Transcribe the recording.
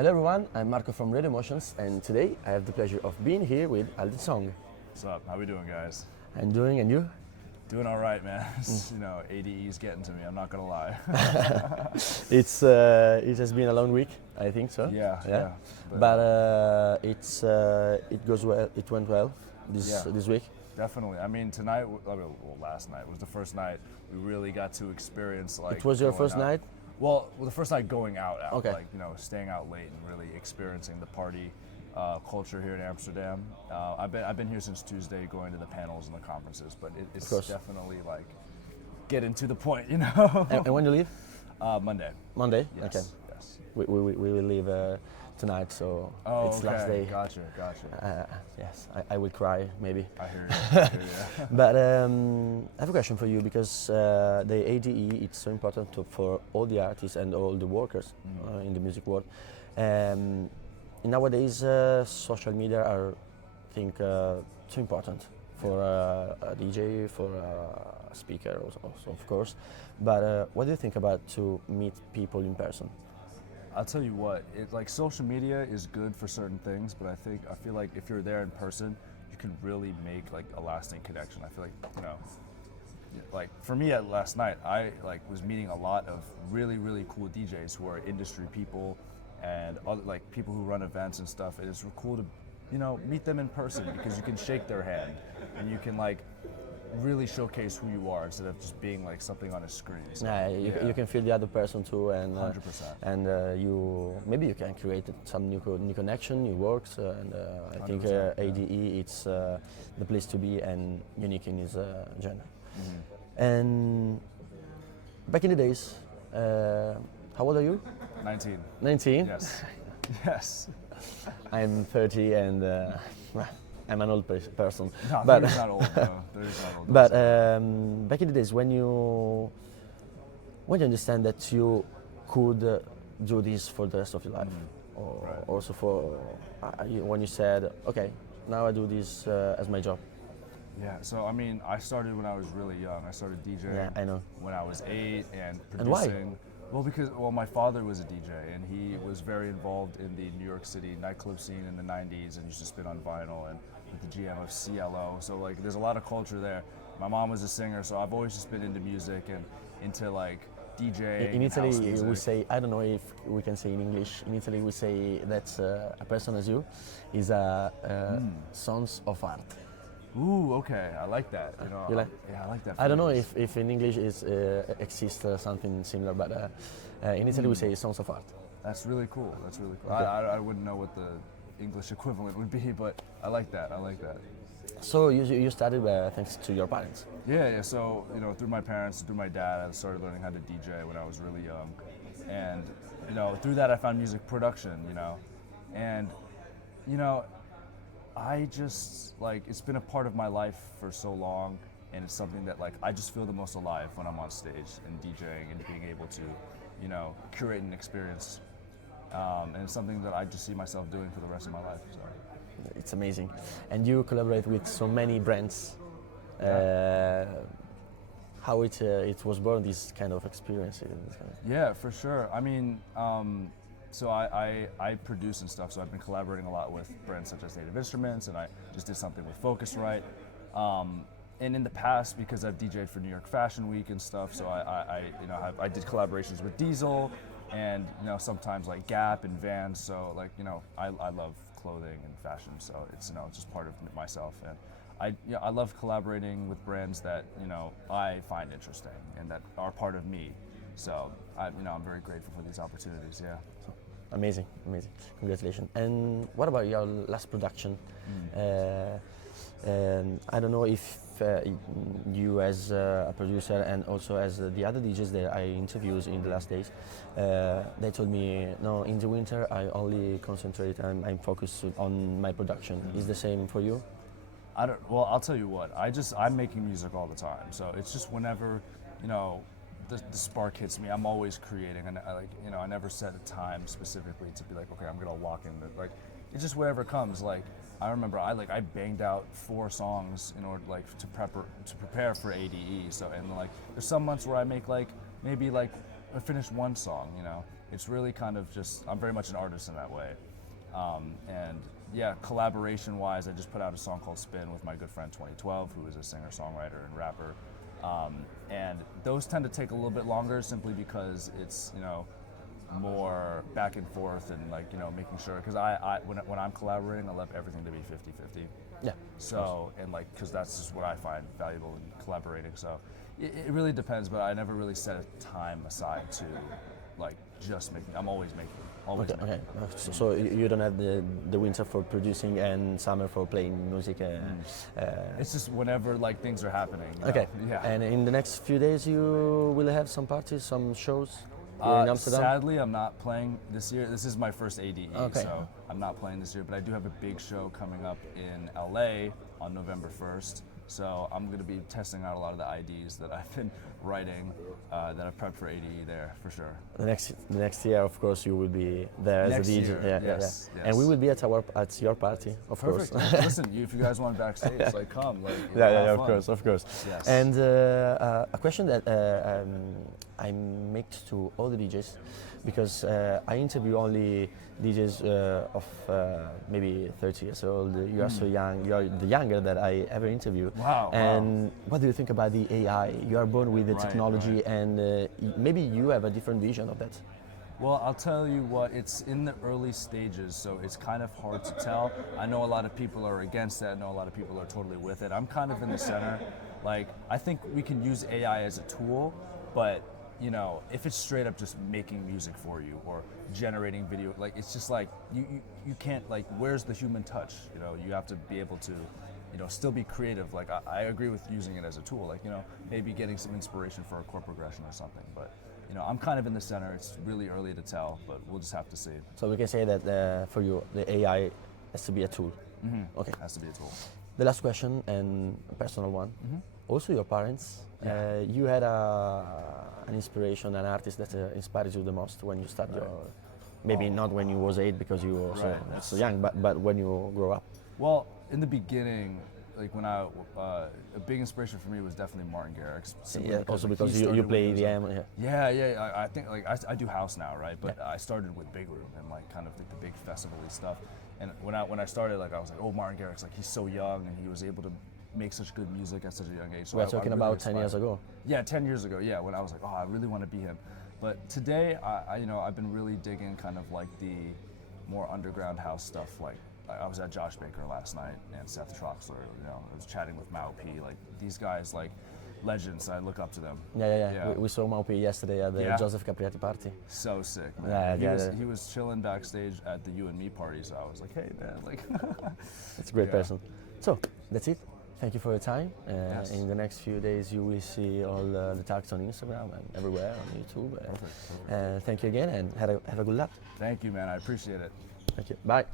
Hello everyone, I'm Marco from Red Emotions, and today I have the pleasure of being here with Alden Song. What's up? How we doing, guys? I'm doing, and you? Doing all right, man. ADE's getting to me. I'm not gonna lie. It has been a long week, I think so. Yeah. It goes well. It went well this week. Definitely. I mean, tonight, last night was the first night we really got to experience It was your first night. Well, the first night going out, Okay. staying out late and really experiencing the party culture here in Amsterdam. I've been here since Tuesday, going to the panels and the conferences, but it's definitely like getting to the point, And when you leave? Monday. Monday. Yes. Okay. Yes. We will leave tonight, so it's last day. Gotcha. Yes, I will cry maybe. I hear you. But I have a question for you because the ADE it's so important for all the artists and all the workers in the music world. Nowadays, social media are, I think, too important for a DJ, for a speaker also, of course. But what do you think about to meet people in person? I'll tell you what, social media is good for certain things, but I feel like if you're there in person, you can really make like a lasting connection. I feel like, for me last night, I was meeting a lot of really cool DJs who are industry people and other people who run events and stuff. It's cool to, meet them in person because you can shake their hand and you can really showcase who you are instead of just being like something on a screen. So, you can feel the other person too, and 100%. And you can create some new connection, new works, and I think 100%, ADE it's the place to be and unique in its genre. Mm-hmm. And back in the days, how old are you? 19. 19. Yes. Yes. I'm 30 and I'm an old person. No, but 30's not old. No, 30's not old. But back in the days, when you understand that you could do this for the rest of your life, or Right. also for when you said, okay, now I do this as my job. Yeah, so I mean, I started when I was really young. I started DJing Yeah, I know. when I was 8 and And why? producing. Well, because my father was a DJ and he was very involved in the New York City nightclub scene in the 90s and used to spin on vinyl and with the GM of CLO. So there's a lot of culture there. My mom was a singer, so I've always just been into music and into DJing. In and Italy, house music. we say, I don't know if we can say in English. In Italy, we say that a person as you is a sons of art. Ooh, okay, I like that. You like? Yeah, I like that. I don't know phrase. if in English exists something similar, but in Italy we say sons of art. That's really cool. Okay. I wouldn't know what the English equivalent would be, but I like that. So you started thanks to your parents. Yeah. So through my parents, through my dad, I started learning how to DJ when I was really young, and through that I found music production. And I just it's been a part of my life for so long, and it's something that I just feel the most alive when I'm on stage and DJing and being able to curate an experience, and it's something that I just see myself doing for the rest of my life. So. It's amazing, and you collaborate with so many brands. How it was born, this kind of experience? Yeah, for sure. I mean, so I produce and stuff, so I've been collaborating a lot with brands such as Native Instruments, and I just did something with Focusrite. And in the past, because I've DJed for New York Fashion Week and stuff, so I did collaborations with Diesel, and sometimes Gap and Vans. So I love clothing and fashion, so it's just part of myself, and I love collaborating with brands that I find interesting and that are part of me. So I'm very grateful for these opportunities. Yeah. Amazing, congratulations. And what about your last production? I don't know if you as a producer and also as the other DJs that I interviewed in the last days, they told me, no, in the winter I only concentrate and I'm focused on my production. Is the same for you? Well, I'll tell you what, I'm making music all the time. So it's just whenever, the spark hits me, I'm always creating, and I never set a time specifically to be okay, I'm gonna lock in. It's just whatever comes. I remember I banged out 4 songs in order to prepare for ADE. So and there's some months where I make maybe finish one song. You know, it's really kind of just, I'm very much an artist in that way. And yeah, collaboration-wise, I just put out a song called Spin with my good friend 2012, who is a singer-songwriter and rapper. And those tend to take a little bit longer simply because it's, you know, more back and forth and like, you know, making sure, because when I'm collaborating, I love everything to be 50-50. Yeah. So, and like, because that's just what I find valuable in collaborating. So it really depends, but I never really set a time aside to like just making. I'm always making. Always Okay. making. Okay. So you don't have the winter for producing and summer for playing music. It's just whenever like things are happening. You Okay. know? Yeah. And in the next few days, you will have some parties, some shows here in Amsterdam. Sadly, I'm not playing this year. This is my first ADE, Okay. so I'm not playing this year. But I do have a big show coming up in LA on November 1st. So I'm going to be testing out a lot of the IDs that I've been writing, that I've prepped for ADE there for sure. The next year, of course, you will be there Next as a DJ. year, yes, yeah. yes. And we will be at your party, of Perfect. course. Listen, if you guys want backstage, like come. Like, Yeah, have fun. of course. Yes. And a question that I make to all the DJs, because I interview only DJs of maybe 30 years old. You are so young. You are the younger that I ever interviewed. Wow. And what do you think about the AI? You are born with the Right, technology, right. and maybe you have a different vision of that. Well, I'll tell you what, it's in the early stages, so it's kind of hard to tell. I know a lot of people are against that. I know a lot of people are totally with it. I'm kind of in the center. Like, I think we can use AI as a tool, but you know, if it's straight up just making music for you or generating video, like it's just like you can't, like, where's the human touch? You know, you have to be able to, you know, still be creative. Like I agree with using it as a tool, like, you know, maybe getting some inspiration for a chord progression or something. But you know, I'm kind of in the center. It's really early to tell, but we'll just have to see. So we can say that for you, the AI has to be a tool. Mm-hmm. Okay. Has to be a tool. The last question, and a personal one. Mm-hmm. Also, your parents. Yeah. You had an inspiration, an artist that inspired you the most when you started Right. your. Maybe not when you was 8 because you were Right. so young, but when you grow up. Well, in the beginning, like when a big inspiration for me was definitely Martin Garrix. simply Yeah, also like, because he you started play when he was EDM. Yeah, I think like I do house now, right? But I started with Big Room and like kind of like the big festival-y stuff. And when I started, like I was like, oh, Martin Garrix, like he's so young and he was able to make such good music at such a young age. So We're I talking really about 10 years aspired. ago. Yeah, 10 years ago. Yeah, when I was like, oh, I really want to be him. But today, I you know, I've been really digging kind of like the more underground house stuff. Like I was at Josh Baker last night and Seth Troxler. You know, I was chatting with Mao P. Like these guys, like legends. I look up to them. Yeah. We saw Maupi yesterday at the Yeah. Joseph Capriati party. So sick, man. Yeah, he was chilling backstage at the You and Me party. So I was like, hey, man, like. It's a great Yeah. person. So that's it. Thank you for your time. Yes. In the next few days, you will see all the tags on Instagram and everywhere on YouTube. Perfect. Thank you again, and have a good luck. Thank you, man. I appreciate it. Thank you. Bye.